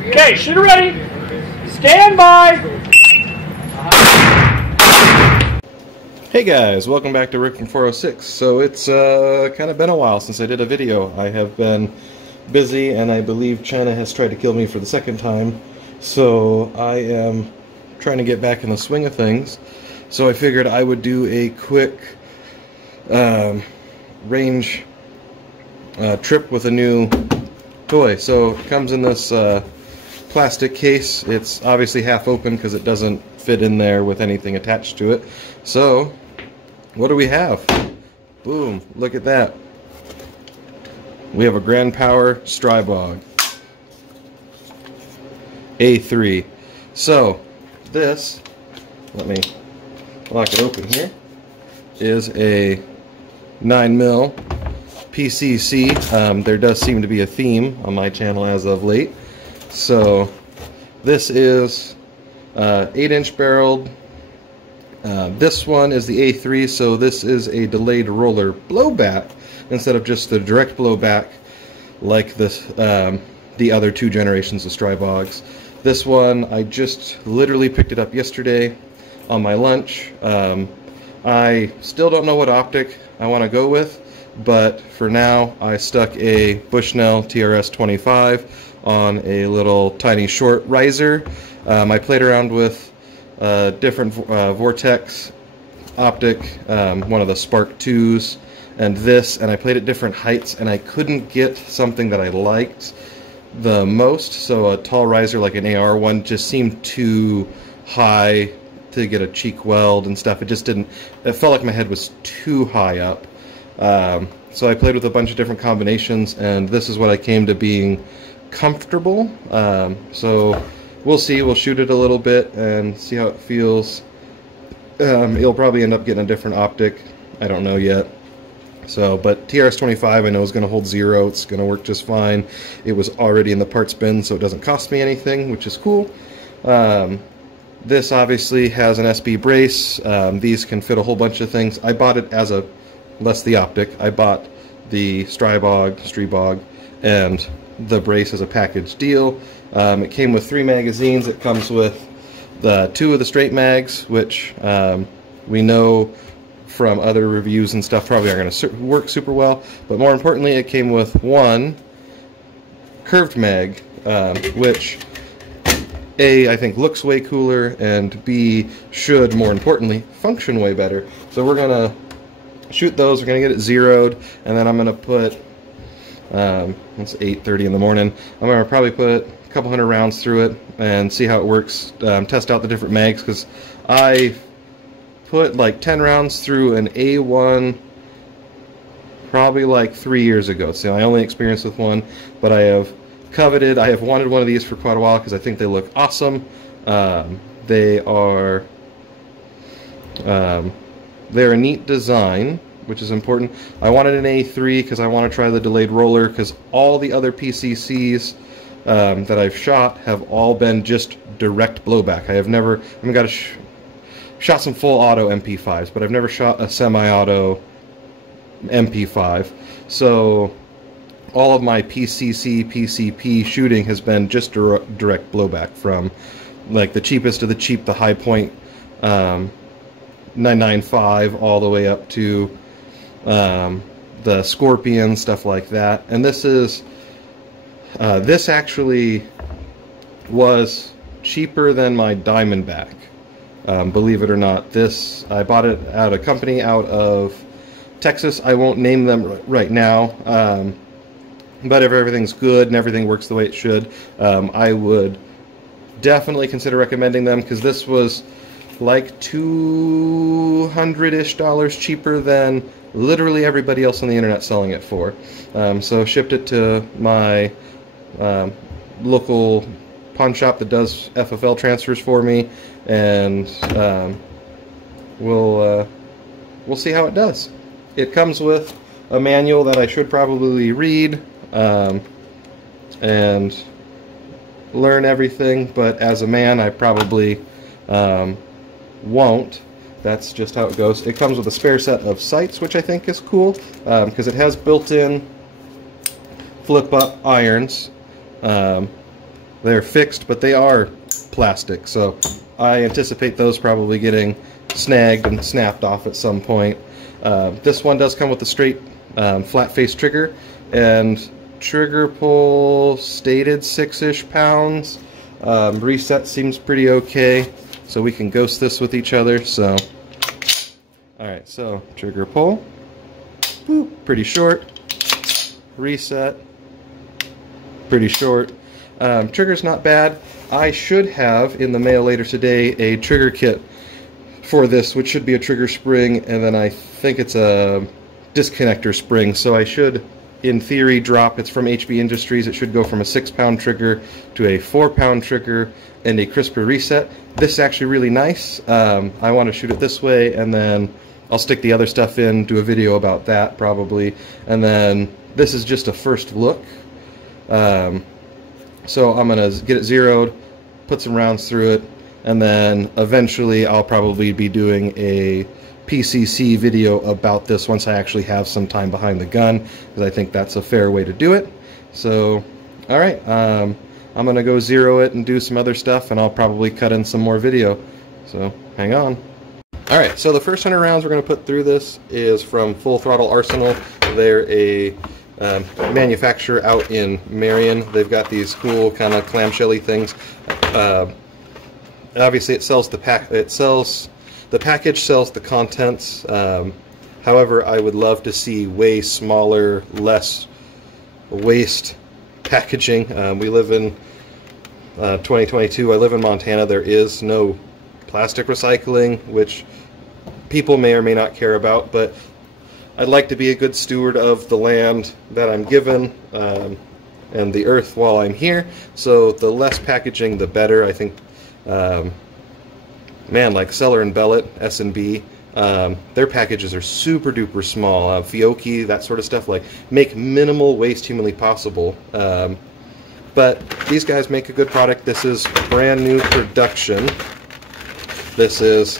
Okay, shooter ready. Stand by. Hey guys, welcome back to Rick from 406. So it's kind of been a while since I did a video. I have been busy and I believe China has tried to kill me for the second time. So I am trying to get back in the swing of things. So I figured I would do a quick range trip with a new toy. So it comes in this plastic case. It's obviously half open because it doesn't fit in there with anything attached to it. So what do we have? Boom, look at that. We have a Grand Power Stribog A3. So this, let me lock it open here, is a 9mm PCC. There does seem to be a theme on my channel as of late. So this is 8-inch barreled. This one is the A3, so this is a delayed roller blowback instead of just the direct blowback like this, the other two generations of Stribogs. This one I just literally picked it up yesterday on my lunch. I still don't know what optic I want to go with, but for now I stuck a Bushnell TRS-25 on a little tiny short riser. I played around with different Vortex optic, one of the Spark 2s, and this, and I played at different heights, and I couldn't get something that I liked the most. So a tall riser like an AR one just seemed too high to get a cheek weld and stuff. It just didn't, it felt like my head was too high up. So I played with a bunch of different combinations, and this is what I came to being comfortable. So we'll see. We'll shoot it a little bit and see how it feels. You'll probably end up getting a different optic. I don't know yet. So, but TRS-25 I know is going to hold 0. It's going to work just fine. It was already in the parts bin, so it doesn't cost me anything, which is cool. This obviously has an SB brace. These can fit a whole bunch of things. I bought it as a, less the optic, I bought the Stribog, and the brace as a package deal. It came with 3 magazines. It comes with the 2 of the straight mags, which we know from other reviews and stuff probably aren't going to work super well, but more importantly it came with 1 curved mag, which A, I think looks way cooler, and B, should, more importantly, function way better. So we're going to shoot those, we're going to get it zeroed, and then I'm going to put, it's 8:30 in the morning, I'm going to probably put a couple hundred rounds through it and see how it works, test out the different mags, because I put like 10 rounds through an A1 probably like 3 years ago. So I only experienced with one, but I have wanted one of these for quite a while because I think they look awesome. They're a neat design, which is important. I wanted an A3 because I want to try the delayed roller, because all the other PCCs that I've shot have all been just direct blowback. I mean, got shot some full auto MP5s, but I've never shot a semi-auto MP5. So all of my PCP shooting has been just direct blowback, from like the cheapest to the cheap, the high point 995, all the way up to the Scorpion, stuff like that. And this is this actually was cheaper than my Diamondback. Believe it or not. This, I bought it at a company out of Texas. I won't name them right now, but if everything's good and everything works the way it should, I would definitely consider recommending them, because this was like $200-ish cheaper than literally everybody else on the internet selling it for. So shipped it to my local pawn shop that does FFL transfers for me, and we'll see how it does. It comes with a manual that I should probably read and learn everything, but as a man I probably won't. That's just how it goes. It comes with a spare set of sights, which I think is cool, because it has built-in flip-up irons. they're fixed, but they are plastic, so I anticipate those probably getting snagged and snapped off at some point. This one does come with a straight flat face trigger, and trigger pull stated 6-ish pounds. Reset seems pretty okay, so we can ghost this with each other. So, alright, so trigger pull, boop, pretty short. Reset, pretty short. Trigger's not bad. I should have in the mail later today a trigger kit for this, which should be a trigger spring, and then I think it's a disconnector spring, so I should, in theory, drop. It's from HB Industries. It should go from a 6-pound trigger to a 4-pound trigger and a crisper reset. This is actually really nice. I want to shoot it this way, and then I'll stick the other stuff in, do a video about that probably, and then this is just a first look. So I'm going to get it zeroed, put some rounds through it, and then eventually I'll probably be doing a PCC video about this once I actually have some time behind the gun, because I think that's a fair way to do it. So, alright, I'm going to go zero it and do some other stuff, and I'll probably cut in some more video. So, hang on. Alright, so the first 100 rounds we're going to put through this is from Full Throttle Arsenal. They're a manufacturer out in Marion. They've got these cool kind of clamshelly things. Obviously it sells the package sells the contents. However, I would love to see way smaller, less waste packaging. We live in 2022. I live in Montana. There is no plastic recycling, which people may or may not care about, but I'd like to be a good steward of the land that I'm given and the earth while I'm here. So the less packaging, the better. I think, man, like Seller and Bellet, S&B, their packages are super duper small. Fiocchi, that sort of stuff, like make minimal waste humanly possible. But these guys make a good product. This is brand new production. This is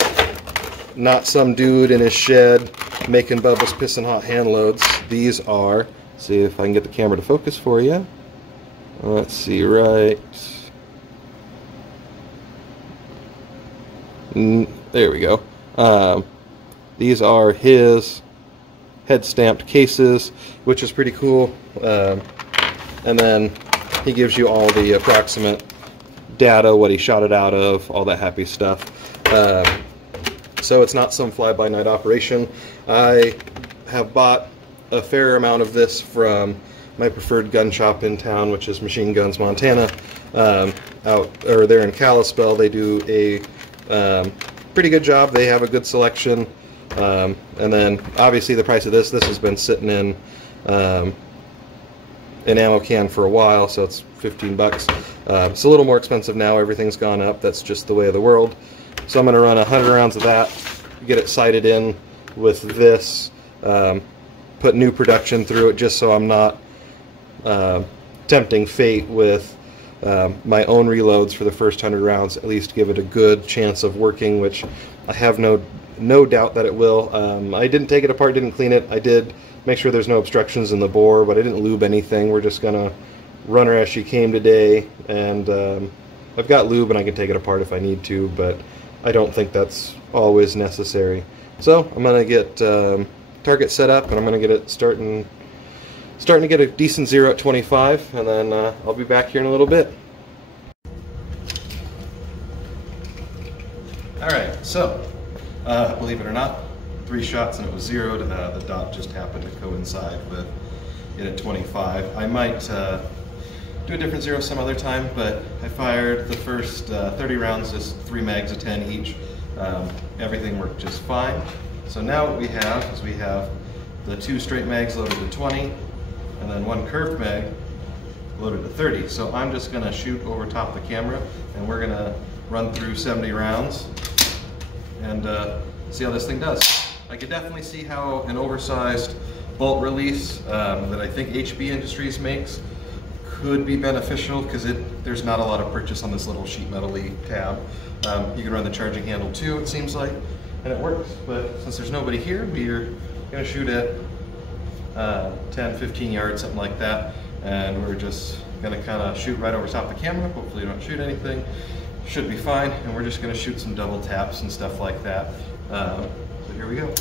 not some dude in his shed making bubbles, pissing hot hand loads. These are, see if I can get the camera to focus for you. Let's see, right. There we go. These are his head stamped cases, which is pretty cool. And then he gives you all the approximate data, what he shot it out of, all that happy stuff. So it's not some fly-by-night operation. I have bought a fair amount of this from my preferred gun shop in town, which is Machine Guns Montana. There in Kalispell, they do a pretty good job. They have a good selection. And then obviously the price of this has been sitting in an ammo can for a while, so it's 15 bucks. It's a little more expensive now. Everything's gone up. That's just the way of the world. So I'm going to run 100 rounds of that, get it sighted in with this, put new production through it just so I'm not tempting fate with my own reloads for the first 100 rounds. At least give it a good chance of working, which I have no doubt that it will. I didn't take it apart, didn't clean it. I did make sure there's no obstructions in the bore, but I didn't lube anything. We're just going to run her as she came today, and I've got lube and I can take it apart if I need to, but I don't think that's always necessary. So I'm going to get target set up, and I'm going to get it starting to get a decent zero at 25, and then I'll be back here in a little bit. Alright, so believe it or not, 3 shots and it was zeroed. The dot just happened to coincide with it at 25. I might do a different zero some other time, but I fired the first 30 rounds, just 3 mags of 10 each. Everything worked just fine. So now what we have is we have the 2 straight mags loaded to 20, and then 1 curved mag loaded to 30. So I'm just going to shoot over top of the camera, and we're going to run through 70 rounds and see how this thing does. I could definitely see how an oversized bolt release that I think HB Industries makes could be beneficial, because there's not a lot of purchase on this little sheet metal-y tab. You can run the charging handle too, it seems like, and it works. But since there's nobody here, we're going to shoot at 10, 15 yards, something like that, and we're just gonna kind of shoot right over top the camera. Hopefully you don't shoot anything. Should be fine. And we're just gonna shoot some double taps and stuff like that. So here we go.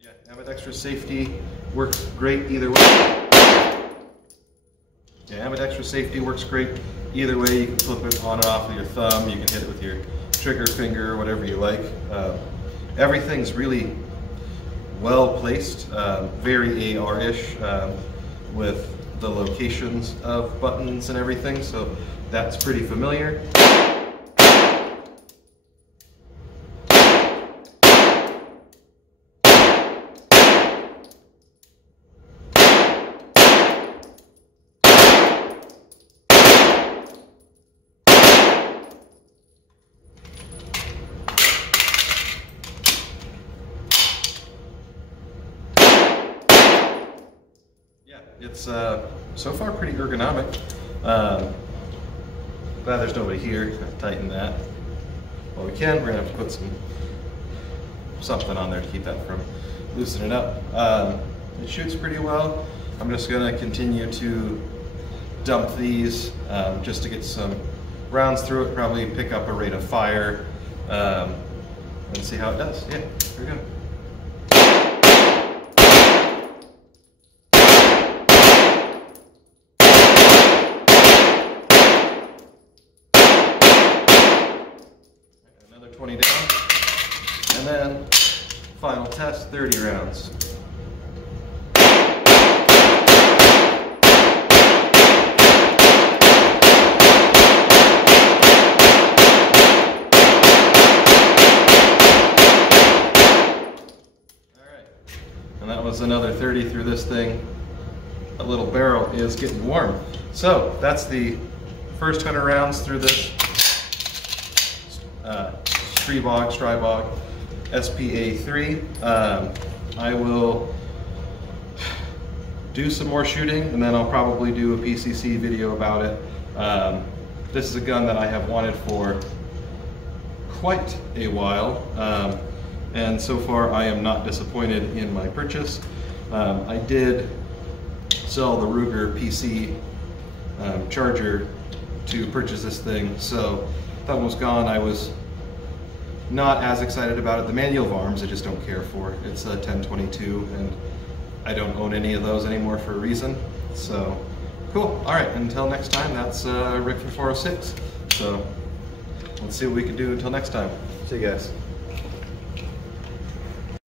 Yeah, ambidextrous safety works great either way. Yeah, ambidextrous safety works great either way. You can flip it on and off with your thumb. You can hit it with your trigger finger, whatever you like. Everything's really well placed, very AR-ish with the locations of buttons and everything, so that's pretty familiar. It's so far pretty ergonomic. Glad there's nobody here. Tighten that. Well, we can. We're gonna have to put something on there to keep that from loosening up. It shoots pretty well. I'm just gonna continue to dump these just to get some rounds through it. Probably pick up a rate of fire and see how it does. Yeah, here we go. Another 20 down, and then final test, 30 rounds. Alright, and that was another 30 through this thing. That little barrel is getting warm. So that's the first 100 rounds through this Stribog Sp9A3. I will do some more shooting, and then I'll probably do a PCC video about it. This is a gun that I have wanted for quite a while, and so far I am not disappointed in my purchase. I did sell the Ruger PC charger to purchase this thing, so that one was gone. I was not as excited about it. The manual of arms I just don't care for. It's a 1022 and I don't own any of those anymore for a reason. So cool. All right, until next time, that's Rick from 406. So let's see what we can do until next time. See you guys.